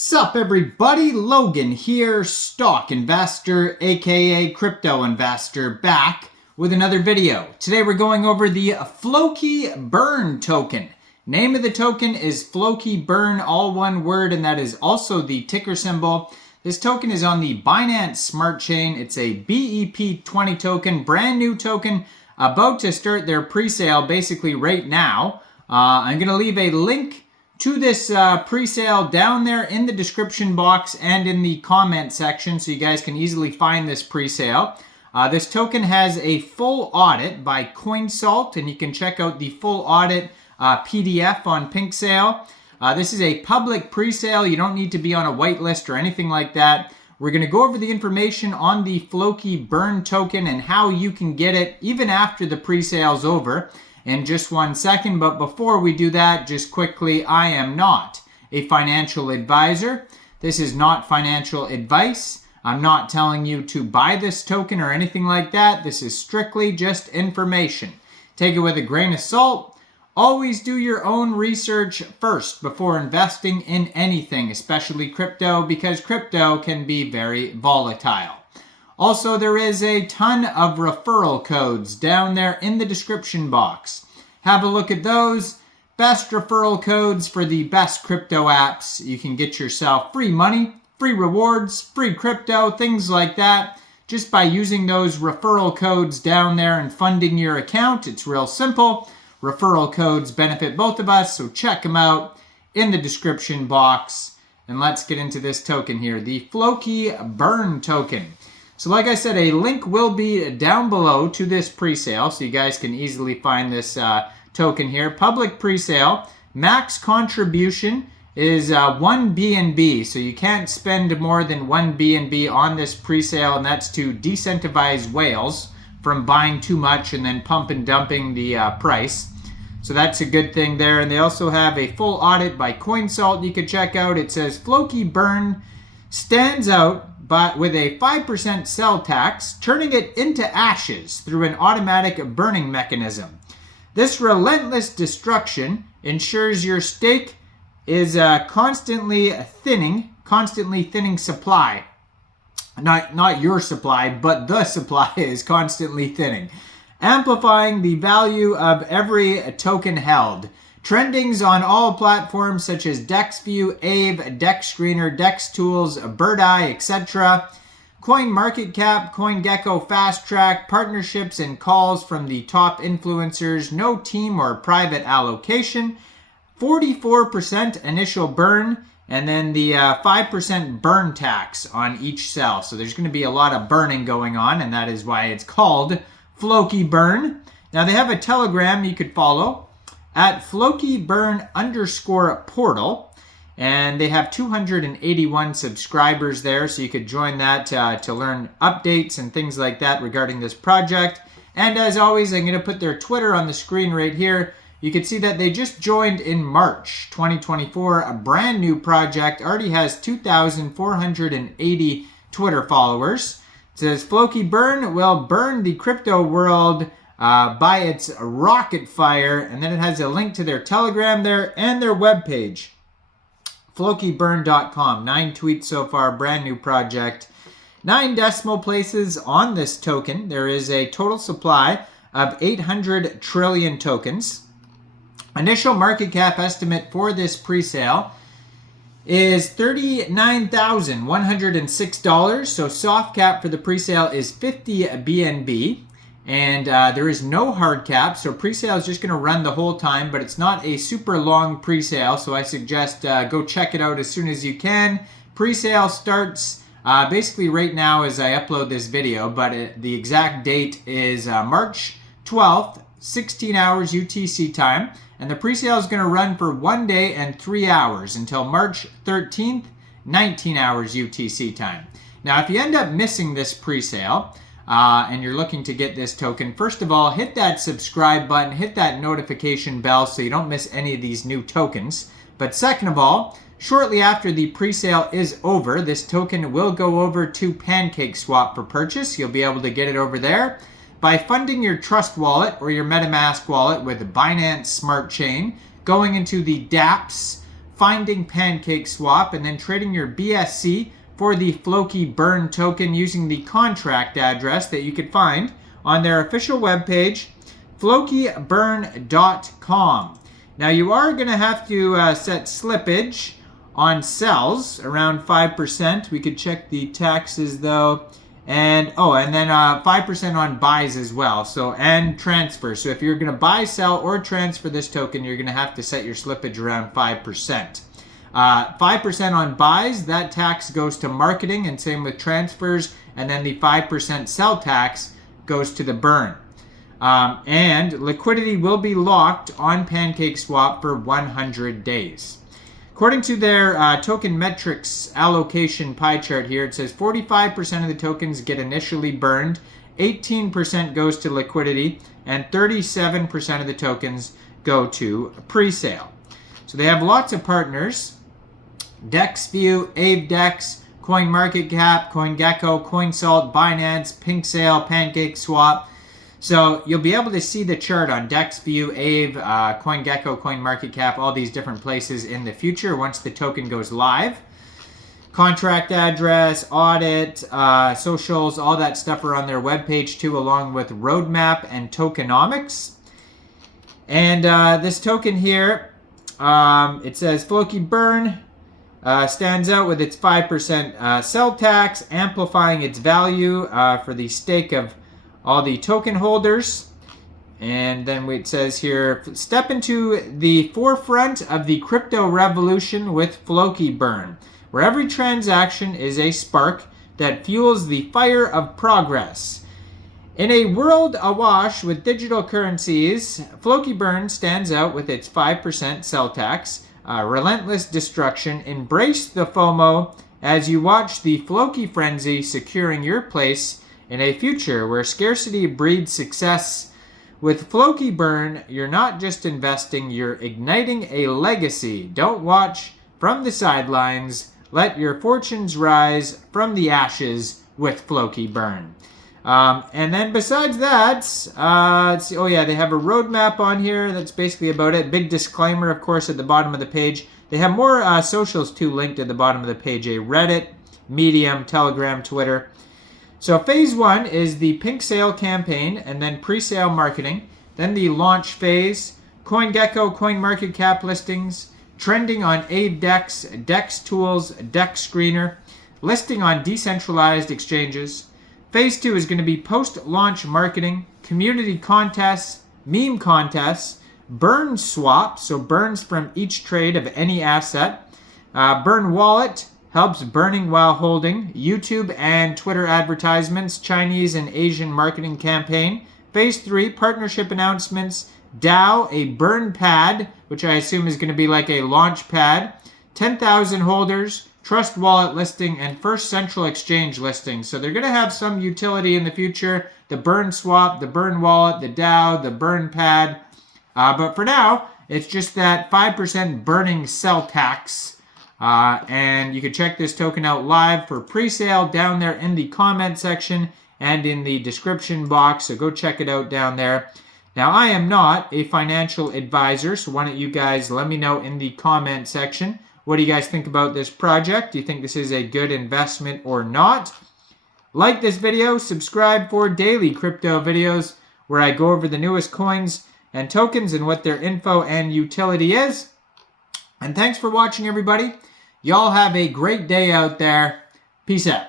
Sup everybody, Logan here, stock investor aka crypto investor, back with another video. Today we're going over the Flokiburn token. Name of the token is Flokiburn, all one word, and that is also the ticker symbol. This token is on the Binance Smart Chain. It's a BEP20 token, brand new token, about to start their pre-sale basically right now. I'm going to leave a link to this pre-sale down there in the description box and in the comment section so you guys can easily find this pre-sale. This token has a full audit by Pinksale, and you can check out the full audit PDF on Pinksale. This is a public pre-sale. You don't need to be on a whitelist or anything like that. We're going to go over the information on the Flokiburn token and how you can get it even after the pre-sale's over in just 1 second. But before we do that, just quickly, I am not a financial advisor. This is not financial advice. I'm not telling you to buy this token or anything like that. This is strictly just information. Take it with a grain of salt. Always do your own research first before investing in anything, especially crypto, because crypto can be very volatile. Also, there is a ton of referral codes down there in the description box. Have a look at those. Best referral codes for the best crypto apps. You can get yourself free money, free rewards, free crypto, things like that, just by using those referral codes down there and funding your account. It's real simple. Referral codes benefit both of us, so check them out in the description box. And let's get into this token here, the Flokiburn token. So like I said, a link will be down below to this pre-sale, so you guys can easily find this token here. Public pre-sale, max contribution is 1 BNB, so you can't spend more than 1 BNB on this pre-sale, and that's to disincentivize whales from buying too much and then pump and dumping the price. So that's a good thing there. And they also have a full audit by Pinksale you could check out. It says Flokiburn stands out but with a 5% sell tax, turning it into ashes through an automatic burning mechanism. This relentless destruction ensures your stake is constantly thinning supply. Not your supply, but the supply is constantly thinning, amplifying the value of every token held. Trendings on all platforms such as DexView, Aave, DexScreener, DexTools, Birdeye, etc. CoinMarketCap, CoinGecko, Fast Track, partnerships and calls from the top influencers, no team or private allocation, 44% initial burn, and then the 5% burn tax on each cell. So there's going to be a lot of burning going on, and that is why it's called Flokiburn. Now they have a Telegram you could follow at Flokiburn_portal, and they have 281 subscribers there, so you could join that to learn updates and things like that regarding this project. And as always, I'm going to put their Twitter on the screen right here. You can see that they just joined in March 2024, a brand new project, already has 2,480 Twitter followers. It says Flokiburn will burn the crypto world by its rocket fire, and then it has a link to their Telegram there and their webpage, Flokiburn.com. 9 tweets so far, brand new project. 9 decimal places on this token. There is a total supply of 800 trillion tokens. Initial market cap estimate for this pre-sale is $39,106. So soft cap for the pre-sale is 50 BNB. And there is no hard cap, so pre-sale is just going to run the whole time, but it's not a super long pre-sale, so I suggest go check it out as soon as you can. Pre-sale starts basically right now as I upload this video, but the exact date is March 12th, 16 hours UTC time, and the pre-sale is going to run for 1 day and 3 hours until March 13th, 19 hours UTC time. Now, if you end up missing this pre-sale, and you're looking to get this token, first of all, hit that subscribe button, hit that notification bell so you don't miss any of these new tokens. But second of all, shortly after the pre-sale is over, this token will go over to PancakeSwap for purchase. You'll be able to get it over there by funding your Trust wallet or your MetaMask wallet with Binance Smart Chain, going into the dApps finding PancakeSwap and then trading your BSC for the Flokiburn token using the contract address that you could find on their official webpage, Flokiburn.com. Now you are going to have to set slippage on sells around 5%. We could check the taxes though. And then 5% on buys as well. So, and transfer. So if you're going to buy, sell, or transfer this token, you're going to have to set your slippage around 5%. 5% on buys, that tax goes to marketing, and same with transfers. And then the 5% sell tax goes to the burn. And liquidity will be locked on PancakeSwap for 100 days. According to their token metrics allocation pie chart here, it says 45% of the tokens get initially burned, 18% goes to liquidity, and 37% of the tokens go to pre-sale. So they have lots of partners: DexView, AveDex, CoinMarketCap, CoinGecko, CoinSalt, Binance, Pinksale, PancakeSwap. So you'll be able to see the chart on DexView, Aave, CoinGecko, CoinMarketCap, all these different places in the future once the token goes live. Contract address, audit, socials, all that stuff are on their webpage too, along with roadmap and tokenomics. And this token here, it says Flokiburn stands out with its 5% sell tax, amplifying its value for the stake of all the token holders. And then it says here, step into the forefront of the crypto revolution with Flokiburn, where every transaction is a spark that fuels the fire of progress. In a world awash with digital currencies, Flokiburn stands out with its 5% sell tax, relentless destruction. Embrace the FOMO as you watch the Floki frenzy securing your place in a future where scarcity breeds success. With Flokiburn, you're not just investing, you're igniting a legacy. Don't watch from the sidelines. Let your fortunes rise from the ashes with Flokiburn. And then besides that, let's see, they have a roadmap on here. That's basically about it. Big disclaimer, of course, at the bottom of the page. They have more socials too linked at the bottom of the page. A Reddit, Medium, Telegram, Twitter. So phase 1 is the Pinksale campaign and then pre-sale marketing. Then the launch phase, CoinGecko, CoinMarketCap listings, trending on AveDex, Dex Tools, Dex Screener, listing on decentralized exchanges. Phase 2 is going to be post-launch marketing, community contests, meme contests, burn swap, so burns from each trade of any asset, burn wallet, helps burning while holding, YouTube and Twitter advertisements, Chinese and Asian marketing campaign. Phase 3, partnership announcements, DAO, a burn pad, which I assume is going to be like a launch pad, 10,000 holders, Trust Wallet listing, and first central exchange listing. So they're going to have some utility in the future. The burn swap, the burn wallet, the DAO, the burn pad. But for now, it's just that 5% burning sell tax. And you can check this token out live for pre-sale down there in the comment section and in the description box. So go check it out down there. Now, I am not a financial advisor, so why don't you guys let me know in the comment section. What do you guys think about this project? Do you think this is a good investment or not? Like this video, subscribe for daily crypto videos where I go over the newest coins and tokens and what their info and utility is. And thanks for watching, everybody. Y'all have a great day out there. Peace out.